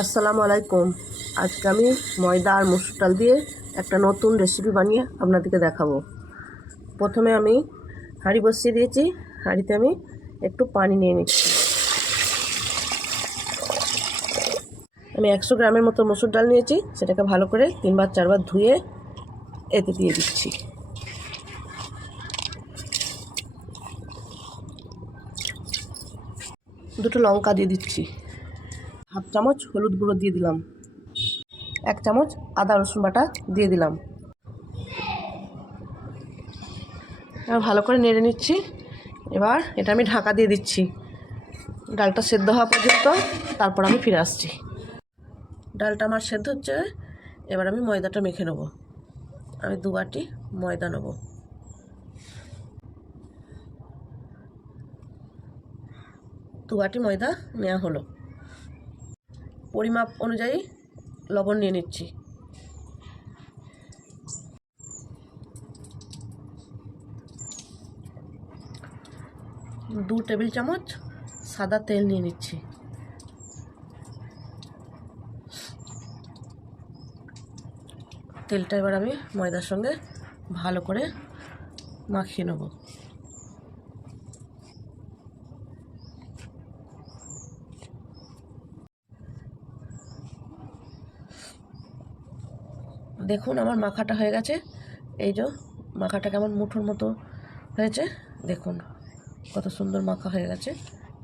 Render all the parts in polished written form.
আসসালামু আলাইকুম। আজকে আমি ময়দা আর মসুর ডাল দিয়ে একটা নতুন রেসিপি বানিয়ে আপনাদেরকে দেখাবো। প্রথমে আমি হাঁড়ি বসিয়ে দিয়েছি। হাঁড়িতে আমি একটু পানি নিয়ে নিচ্ছি। আমি 100 গ্রামের মতো মসুর ডাল নিয়েছি। সেটাকে ভালো করে 3-4 বার ধুয়ে এতে দিয়ে দিচ্ছি। দুটো লঙ্কা দিয়ে দিচ্ছি। হাফ চামচ হলুদ গুঁড়ো দিয়ে দিলাম। 1 চামচ আদা রসুন বাটা দিয়ে দিলাম। এবার ভালো করে নেড়ে নিচ্ছি। এবার এটা আমি ঢাকা দিয়ে দিচ্ছি ডালটা সেদ্ধ হওয়া পর্যন্ত। তারপর আমি ফিরে আসছি। ডালটা আমার সেদ্ধ হচ্ছে। এবার আমি ময়দাটা মেখে নেব। আমি 2 বাটি ময়দা নেব। দু বাটি ময়দা নেওয়া হলো। পরিমাপ অনুযায়ী লবণ নিয়ে নিচ্ছি। দু টেবিল চামচ সাদা তেল নিয়ে নিচ্ছি। তেলটা এবার আমি ময়দার সঙ্গে ভালো করে মাখিয়ে নেব। দেখুন আমার মাখাটা হয়ে গেছে। এই যে মাখাটা কেমন মুঠোর মতো হয়েছে, দেখুন কত সুন্দর মাখা হয়ে গেছে।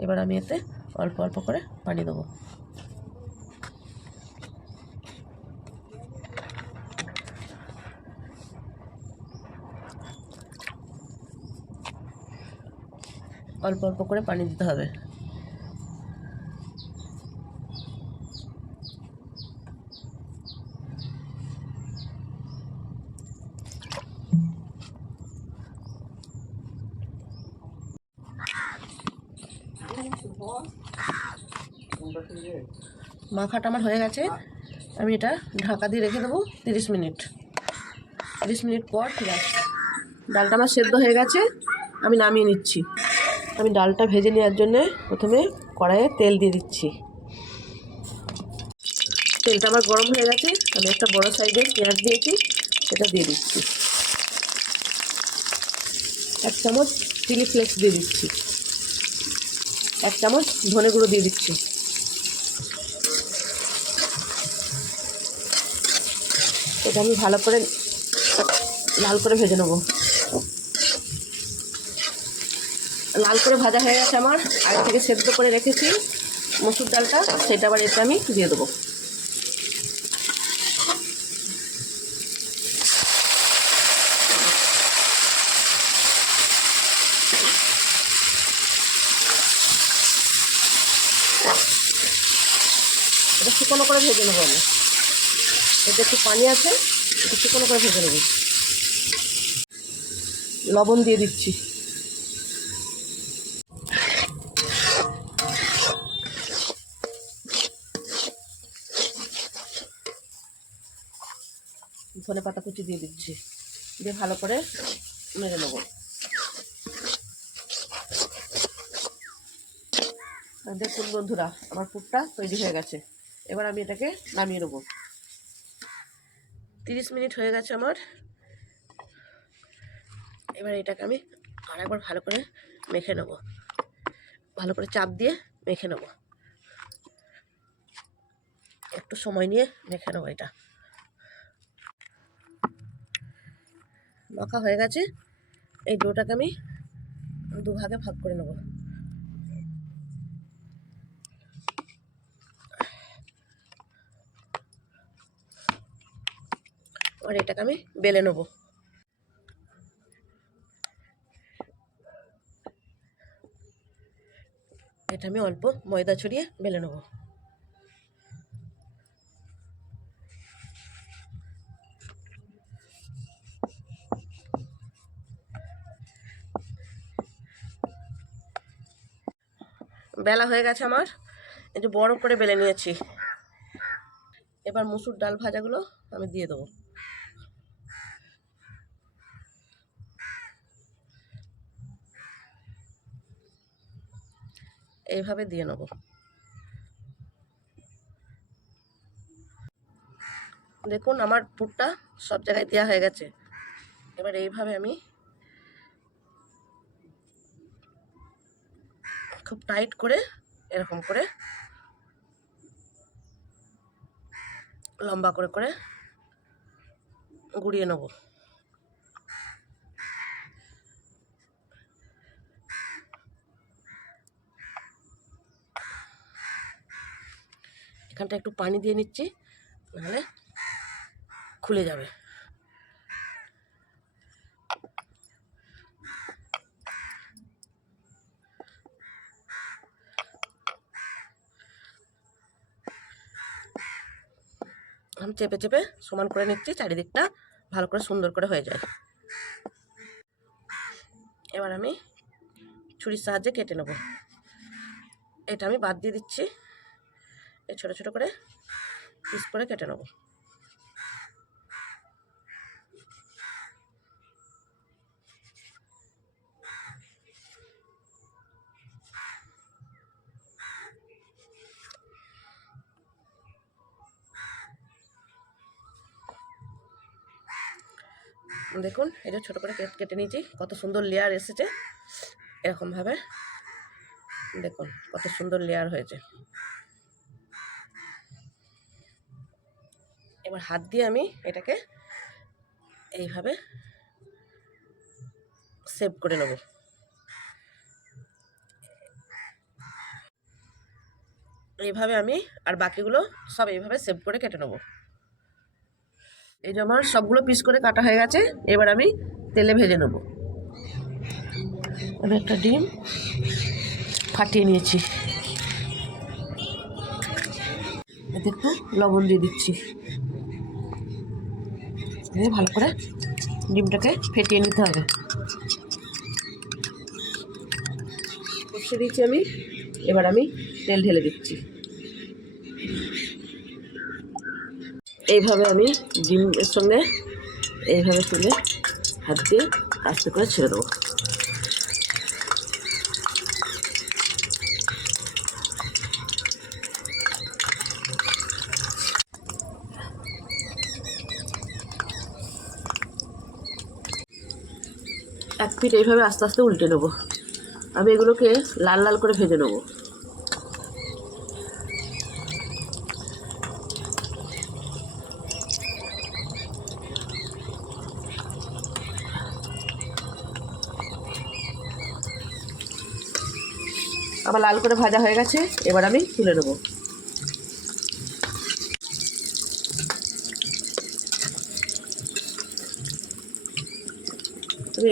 এবার আমি এতে অল্প অল্প করে পানি দেবো। অল্প অল্প করে পানি দিতে হবে। মাখাটা আমার হয়ে গেছে। আমি এটা ঢাকা দিয়ে রেখে দেবো 30 মিনিট। 30 মিনিট পর ফিরে আসছি। ডালটা আমার সেদ্ধ হয়ে গেছে। আমি নামিয়ে নিচ্ছি। আমি ডালটা ভেজে নেওয়ার জন্যে প্রথমে কড়াইয়ে তেল দিয়ে দিচ্ছি। তেলটা আমার গরম হয়ে গেছে। আমি একটা বড় সাইজের পেঁয়াজ দিয়েছি, সেটা দিয়ে দিচ্ছি। 1 চামচ চিলি ফ্লেক্স দিয়ে দিচ্ছি। 1 চামচ ধনে গুঁড়ো দিয়ে দিচ্ছি। এটা আমি ভালো করে লাল করে ভেজে নেব। লাল করে ভাজা হয়ে গেছে আমার। আগে থেকে সেদ্ধ করে রেখেছি মসুর ডালটা, সেটা আবার এতে আমি দিয়ে দেবো। এটা শুকনো করে ভেজে নেবো আমি। এতে একটু পানি আছে, একটু শুকনো করে ভেজে নেব। লবণ দিয়ে দিচ্ছি। ধনে পাতা কুচি দিয়ে দিচ্ছি। দিয়ে ভালো করে নেড়ে নেব। দেখুন বন্ধুরা, আমার পুরটা তৈরি হয়ে গেছে। এবার আমি এটাকে নামিয়ে নেব। 30 মিনিট হয়ে গেছে আমার। এবার এটাকে আমি আরেকবার ভালো করে মেখে নেব। ভালো করে চাপ দিয়ে মেখে নেব। একটু সময় নিয়ে মেখে নেব। এটা মাখা হয়ে গেছে। এই ডোটাকে আমি 2 ভাগে ভাগ করে নেব। আর এটাকে আমি বেলে নেব। এটা আমি অল্প ময়দা ছড়িয়ে বেলে নেব। বেলা হয়ে গেছে আমার। এই যে বড় করে বেলে নিয়েছি। এবার মসুর ডাল ভাজাগুলো আমি দিয়ে দেবো। এইভাবে দিয়ে নেব। দেখুন আমার পুরটা সব জায়গায় দেওয়া হয়ে গেছে। এবার এইভাবে আমি খুব টাইট করে এরকম করে লম্বা করে করে গুড়িয়ে নেব। এখানটা একটু পানি দিয়ে নিচ্ছি, নাহলে খুলে যাবে। আমি চেপে চেপে সমান করে নিচ্ছি, চারিদিকটা ভালো করে সুন্দর করে হয়ে যায়। এবার আমি ছুরির সাহায্যে কেটে নেব। এটা আমি বাদ দিয়ে দিচ্ছি, এই ছোটো ছোটো করে পিস করে কেটে নেব। দেখুন এই যে ছোটো করে কেটে নিয়েছি, কত সুন্দর লেয়ার এসেছে। এরকমভাবে দেখুন কত সুন্দর লেয়ার হয়েছে। এবার হাত দিয়ে আমি এটাকে এইভাবে সেভ করে নেব। এইভাবে আমি আর বাকিগুলো সব এইভাবে সেভ করে কেটে নেব। এই যে আমার সবগুলো পিস করে কাটা হয়ে গেছে। এবার আমি তেলে ভেজে নেব। আমি একটা ডিম ফাটিয়ে নিয়েছি, এতে একটু লবণ দিয়ে দিচ্ছি, ভালো করে ডিমটাকে ফেটিয়ে নিতে হবে। বসিয়ে দিয়েছি আমি, এবার আমি তেল ঢেলে দিচ্ছি। এইভাবে আমি ডিমের সঙ্গে এইভাবে তুলে হাত দিয়ে আস্তে করে ছেড়ে দেবো। এক পিঠ এইভাবে আস্তে আস্তে উল্টে নেবো। আমি এগুলোকে লাল লাল করে ভেজে নেবো। আবার লাল করে ভাজা হয়ে গেছে, এবার আমি তুলে নেব।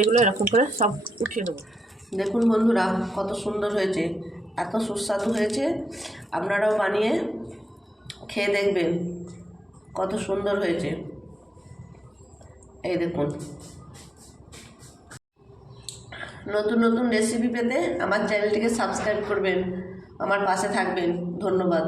এগুলো এরকম করে সব উঠিয়ে নেব। দেখুন বন্ধুরা কত সুন্দর হয়েছে, এত সুস্বাদু হয়েছে। আপনারাও বানিয়ে খেয়ে দেখবেন কত সুন্দর হয়েছে। এই দেখুন, নতুন নতুন রেসিপি পেতে আমার চ্যানেলটিকে সাবস্ক্রাইব করবেন, আমার পাশে থাকবেন। ধন্যবাদ।